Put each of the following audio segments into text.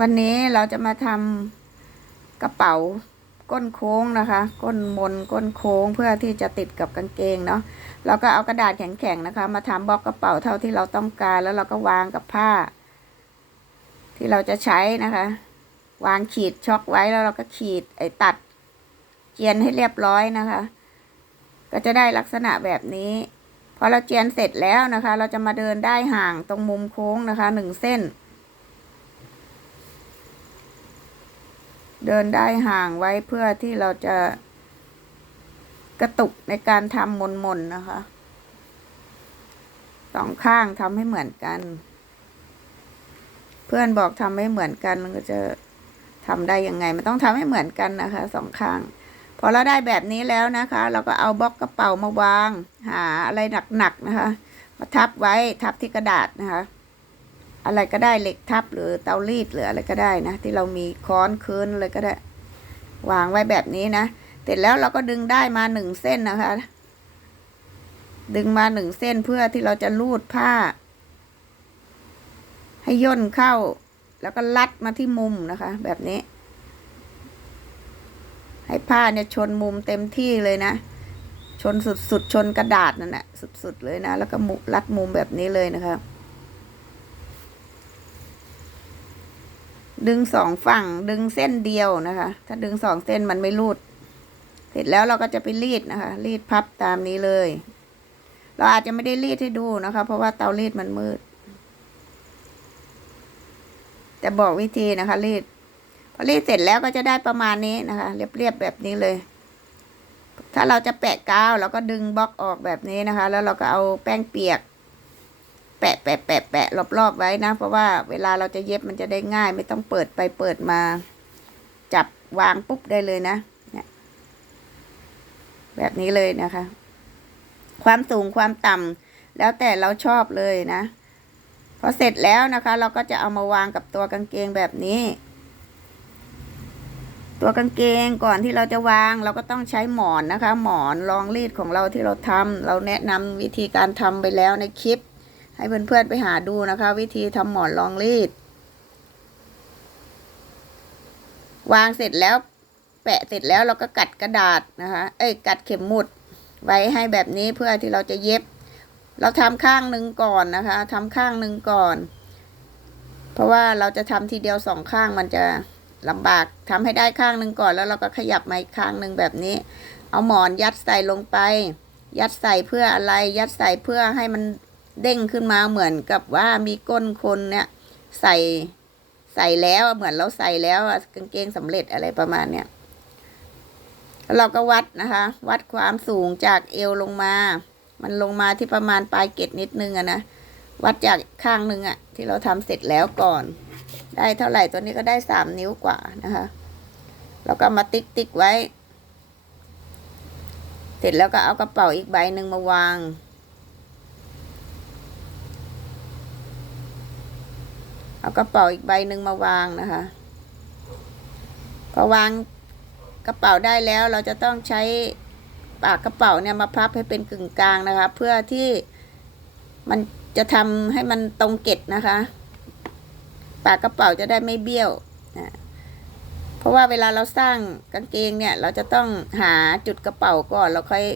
วันนี้เราจะมาทำกระเป๋าก้นโค้งนะคะ ก้นมนก้นโค้งเพื่อที่จะติดกับกางเกงเนาะเราก็เอากระดาษแข็งๆนะคะ มาทำบล็อกกระเป๋าเท่าที่เราต้องการ แล้วเราก็วางกับผ้า ที่เราจะใช้นะคะ วางขีดช็อกไว้แล้วเราก็ขีดไอ้ตัดเจียนให้เรียบร้อยนะคะ ก็จะได้ลักษณะแบบนี้พอเราเจียนเสร็จแล้วนะคะ เราจะมาเดินได้ห่างตรงมุมโค้งนะคะหนึ่งเส้น เดินได้ห่างไว้เพื่อที่เราจะกระตุกในการทำมนมนนะคะสองข้างทำให้เหมือนกัน เพื่อนบอกทำให้เหมือนกันมันก็จะทำได้ยังไง มันต้องทำให้เหมือนกันนะคะสองข้าง พอเราได้แบบนี้แล้วนะคะ เราก็เอาบล็อกกระเป๋ามาวาง หาอะไรหนักๆนะคะ มาทับไว้ทับที่กระดาษนะคะ อะไรก็ได้เหล็กทับหรือเตารีดหรืออะไรก็ได้นะ ที่เรามีค้อนคืนอะไรก็ได้ วางไว้แบบนี้นะเสร็จแล้วเราก็ดึงได้มาหนึ่งเส้นนะคะ ดึงมาหนึ่งเส้นเพื่อที่เราจะลูดผ้า ให้ย่นเข้า แล้วก็ลัดมาที่มุมนะคะ แบบนี้ ให้ผ้าเนี่ยชนมุมเต็มที่เลยนะ ชนสุดๆชนกระดาษนั่นแหละสุดๆเลยนะ แล้วก็มุรัดมุมแบบนี้เลยนะคะ ดึงสองฝั่ง ดึงเส้นเดียวนะคะ ถ้าดึงสองเส้นมันไม่รูด เสร็จแล้วเราก็จะไปรีดนะคะ รีดพับตามนี้เลย เราอาจจะไม่ได้รีดให้ดูนะคะ เพราะว่าเตารีดมันมืด แต่บอกวิธีนะคะ รีด พอรีดเสร็จแล้วก็จะได้ประมาณนี้นะคะ เรียบๆแบบนี้เลย ถ้าเราจะแปะกาวเราก็ดึงบล็อกออกแบบนี้นะคะ แล้วเราก็เอาแป้งเปียก แปะแปะแปะแปะรอบๆไว้นะ เพราะว่าเวลาเราจะเย็บมันจะได้ง่าย ไม่ต้องเปิดไปเปิดมา จับวางปุ๊บได้เลยนะเนี่ยแบบนี้เลยนะคะ ความสูงความต่ำแล้วแต่เราชอบเลยนะพอเสร็จแล้วนะคะ เราก็จะเอามาวางกับตัวกางเกงแบบนี้ ตัวกางเกงก่อนที่เราจะวาง เราก็ต้องใช้หมอนนะคะ หมอนรองรีดของเราที่เราทำเราแนะนำวิธีการทำไปแล้วในคลิป ให้เพื่อนๆไปหาดูนะคะ วิธีทำหมอนรองรีด วางเสร็จแล้ว แปะเสร็จแล้วเราก็กัดกระดาษนะคะ เอ้ยกัดเข็มหมุด ไว้ให้แบบนี้เพื่อที่เราจะเย็บ เราทำข้างหนึ่งก่อนนะคะทำข้างหนึ่งก่อน เพราะว่าเราจะทำทีเดียวสองข้างมันจะลำบากทำให้ได้ข้างหนึ่งก่อนแล้วเราก็ขยับมาอีกข้างหนึ่งแบบนี้ เอาหมอนยัดใส่ลงไป ยัดใส่เพื่ออะไร ยัดใส่เพื่อให้มัน เด้งขึ้นมาเหมือนกับว่ามีก้นคนเนี่ย ใส่ใส่แล้วเหมือนเราใส่แล้วกางเกงสำเร็จอะไรประมาณเนี้ยเราก็วัดนะคะ วัดความสูงจากเอวลงมา มันลงมาที่ประมาณปลายเกล็ดนิดนึงอะนะวัดจากข้างหนึ่งอะที่เราทำเสร็จแล้วก่อน ได้เท่าไหร่ตัวนี้ก็ได้สามนิ้วกว่านะคะแล้วก็มาติ๊กติ๊กไว้ เสร็จแล้วก็เอากระเป๋าอีกใบหนึ่งมาวาง เอากระเป๋าอีกใบหนึ่งมาวางนะคะพอวางกระเป๋าได้แล้วเราจะต้องใช้ปากกระเป๋าเนี่ยมาพับให้เป็นกึ่งกลางนะคะ เพื่อที่มันจะทำให้มันตรงเกล็ดนะคะ ปากกระเป๋าจะได้ไม่เบี้ยวนะเพราะว่าเวลาเราสร้างกางเกงเนี่ย เราจะต้องหาจุดกระเป๋าก่อนแล้วค่อย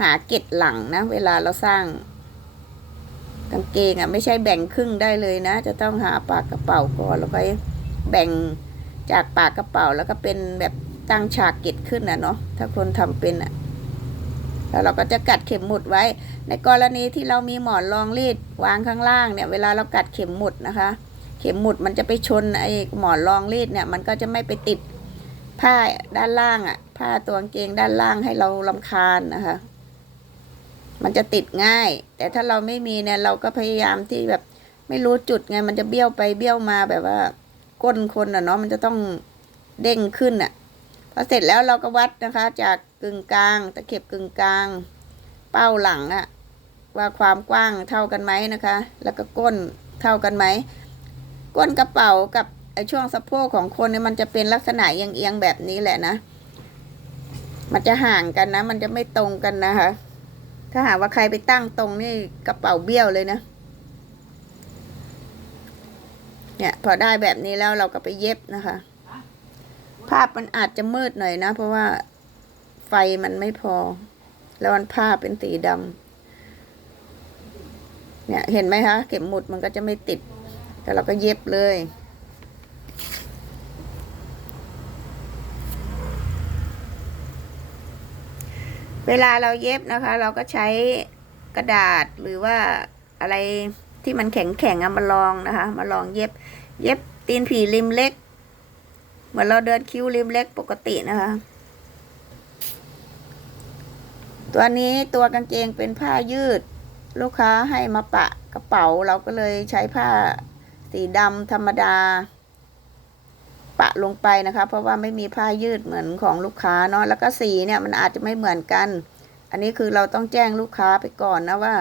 หาเกล็ดหลังนะ เวลาเราสร้าง กางเกงอะไม่ใช่แบ่งครึ่งได้เลยนะ จะต้องหาปากกระเป๋าก่อนแล้วค่อยแบ่งจากปากกระเป๋าแล้วก็เป็นแบบตั้งฉากเก็ดขึ้นอะเนาะถ้าคนทำเป็นอะแล้วเราก็จะกัดเข็มหมุดไว้ ในกรณีที่เรามีหมอนรองรีดวางข้างล่างเนี่ย เวลาเรากัดเข็มหมุดนะคะ เข็มหมุดมันจะไปชนไอ้หมอนรองรีดเนี่ย มันก็จะไม่ไปติดผ้าด้านล่างอะ่ะ ผ้าตัวกางเกงด้านล่างให้เราลำคาญนะคะ มันจะติดง่าย แต่ถ้าเราไม่มีเนี่ย เราก็พยายามที่แบบไม่รู้จุดไง มันจะเบี้ยวไปเบี้ยวมาแบบว่าก้นคนอะเนาะมันจะต้องเด้งขึ้นอะพอเสร็จแล้วเราก็วัดนะคะ จากกึ่งกลางตะเข็บกึ่งกลาง เป้าหลังอะว่าความกว้างเท่ากันไหมนะคะ แล้วก็ก้นเท่ากันไหมก้นกระเป๋ากับไอช่วงสะโพกของคนเนี่ยมันจะเป็นลักษณะเอียงๆแบบนี้แหละนะ มันจะห่างกันนะ มันจะไม่ตรงกันนะคะ ถ้าหากว่าใครไปตั้งตรงนี่กระเป๋าเบี้ยวเลยนะ เนี่ยพอได้แบบนี้แล้วเราก็ไปเย็บนะคะ ภาพมันอาจจะมืดหน่อยนะ เพราะว่าไฟมันไม่พอ แล้วมันผ้าเป็นสีดำเนี่ยเห็นไหมคะ เข็มหมุดมันก็จะไม่ติด แต่เราก็เย็บเลย เวลาเราเย็บนะคะ เราก็ใช้กระดาษหรือว่าอะไรที่มันแข็งแข็งอะมาลองนะคะ มาลองเย็บ เย็บตีนผีริมเล็ก เหมือนเราเดินคิ้วริมเล็กปกตินะคะ ตัวนี้ตัวกางเกงเป็นผ้ายืด ลูกค้าให้มาปะกระเป๋าเราก็เลยใช้ผ้าสีดำธรรมดา ปะลงไปนะคะ เพราะว่าไม่มีผ้ายืดเหมือนของลูกค้าเนาะแล้วก็สีเนี่ยมันอาจจะไม่เหมือนกัน อันนี้คือเราต้องแจ้งลูกค้าไปก่อนนะว่า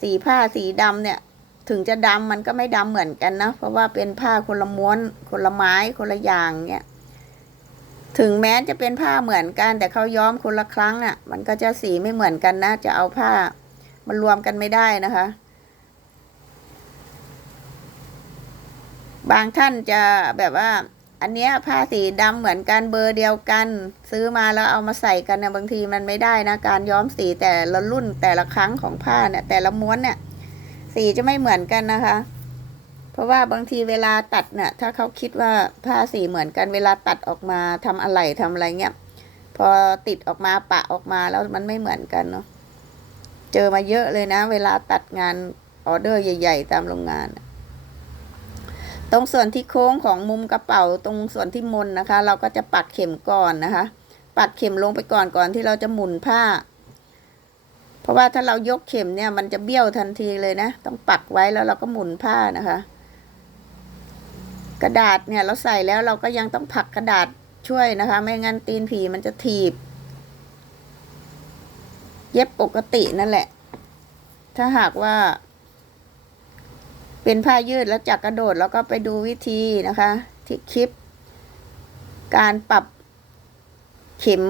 สีผ้าสีดำเนี่ย ถึงจะดำมันก็ไม่ดำเหมือนกันนะ เพราะว่าเป็นผ้าคนละม้วนคนละไม้คนละอย่างเนี่ยถึงแม้จะเป็นผ้าเหมือนกัน แต่เขาย้อมคนละครั้งอะ มันก็จะสีไม่เหมือนกันนะ จะเอาผ้ามารวมกันไม่ได้นะคะ บางท่านจะแบบว่า อันเนี้ยผ้าสีดำเหมือนกันเบอร์เดียวกัน ซื้อมาแล้วเอามาใส่กันเนะบางทีมันไม่ได้นะการย้อมสีแต่ละรุ่นแต่ละครั้งของผ้าเนี่ยแต่ละม้วนเนี่ยสีจะไม่เหมือนกันนะคะ เพราะว่าบางทีเวลาตัดเนี่ยถ้าเขาคิดว่าผ้าสีเหมือนกันเวลาตัดออกมาทำอะไรทำอะไรเงี้ยพอติดออกมาปะออกมาแล้วมันไม่เหมือนกันเนาะเจอมาเยอะเลยนะ เวลาตัดงานออเดอร์ใหญ่ ๆ ตามโรงงาน ตรงส่วนที่โค้งของมุมกระเป๋าตรงส่วนที่มนนะคะ เราก็จะปักเข็มก่อนนะคะ ปักเข็มลงไปก่อนก่อนที่เราจะหมุนผ้า เพราะว่าถ้าเรายกเข็มเนี่ยมันจะเบี้ยวทันทีเลยนะ ต้องปักไว้แล้วเราก็หมุนผ้านะคะ กระดาษเนี่ยเราใส่แล้วเราก็ยังต้องผักกระดาษช่วยนะคะ ไม่งั้นตีนผีมันจะถีบ เย็บปกตินั่นแหละ ถ้าหากว่า เป็นผ้ายืดแล้วจักกระโดดแล้วก็ไปดูวิธีนะคะ ที่คลิป การปรับเข็ม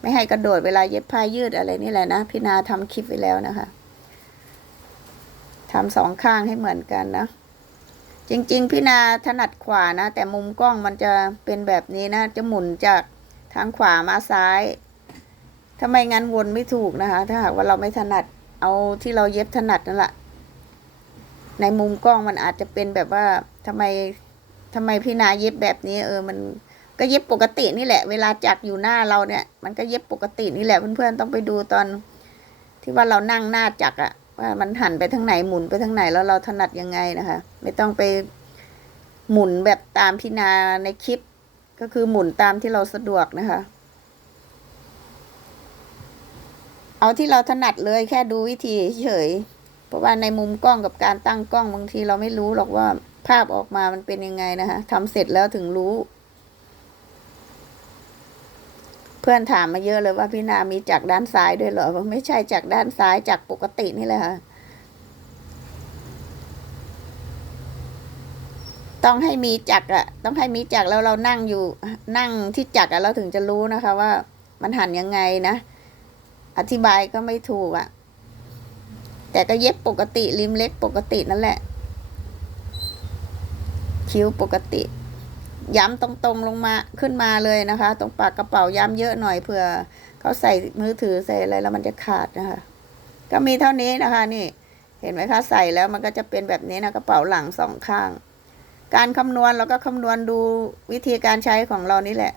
ไม่ให้กระโดดเวลาเย็บผ้ายืดอะไรนี่แหละนะพี่นาทำคลิปไว้แล้วนะคะทำสองข้างให้เหมือนกันนะ จริง ๆ พี่นาถนัดขวานะ แต่มุมกล้องมันจะเป็นแบบนี้นะ จะหมุนจากทางขวามาซ้ายถ้าไมงั้นวนไม่ถูกนะคะ ถ้าหากว่าเราไม่ถนัดเอาที่เราเย็บถนัดนั่นแหละ ในมุมกล้องมันอาจจะเป็นแบบว่าทำไมทำไมพี่นาเย็บแบบนี้ เออ มันก็เย็บปกตินี่แหละ เวลาจักรอยู่หน้าเราเนี่ย มันก็เย็บปกตินี่แหละเพื่อนๆต้องไปดูตอน ที่ว่าเรานั่งหน้าจักรอะว่ามันหันไปทางไหนหมุนไปทางไหนแล้วเราถนัดยังไงนะคะ ไม่ต้องไปหมุนแบบตามพี่นาในคลิป ก็คือหมุนตามที่เราสะดวกนะคะ เอาที่เราถนัดเลยแค่ดูวิธีเฉย เพราะว่าในมุมกล้องกับการตั้งกล้องบางทีเราไม่รู้หรอกว่าภาพออกมามันเป็นยังไงนะคะทำเสร็จแล้วถึงรู้ เพื่อนถามมาเยอะเลยว่าพี่นามีจากด้านซ้ายด้วยเหรอว่าไม่ใช่จากด้านซ้ายจากปกตินี่แหละค่ะต้องให้มีจักรอะต้องให้มีจักรแล้วเรานั่งอยู่นั่งที่จักรอะเราถึงจะรู้นะคะ ว่ามันหันยังไงนะ อธิบายก็ไม่ถูกอะ แต่ก็เย็บปกติริมเล็กปกตินั่นแหละ คิ้วปกติ ย้ำตรงๆลงมาขึ้นมาเลยนะคะ ตรงปากกระเป๋าย้ำเยอะหน่อยเผื่อเขาใส่มือถือใส่อะไรแล้วมันจะขาดนะคะ ก็มีเท่านี้นะคะนี่ เห็นไหมคะใส่แล้วมันก็จะเป็นแบบนี้นะกระเป๋าหลังสองข้าง การคำนวณเราก็คำนวณดูวิธีการใช้ของเรานี่แหละ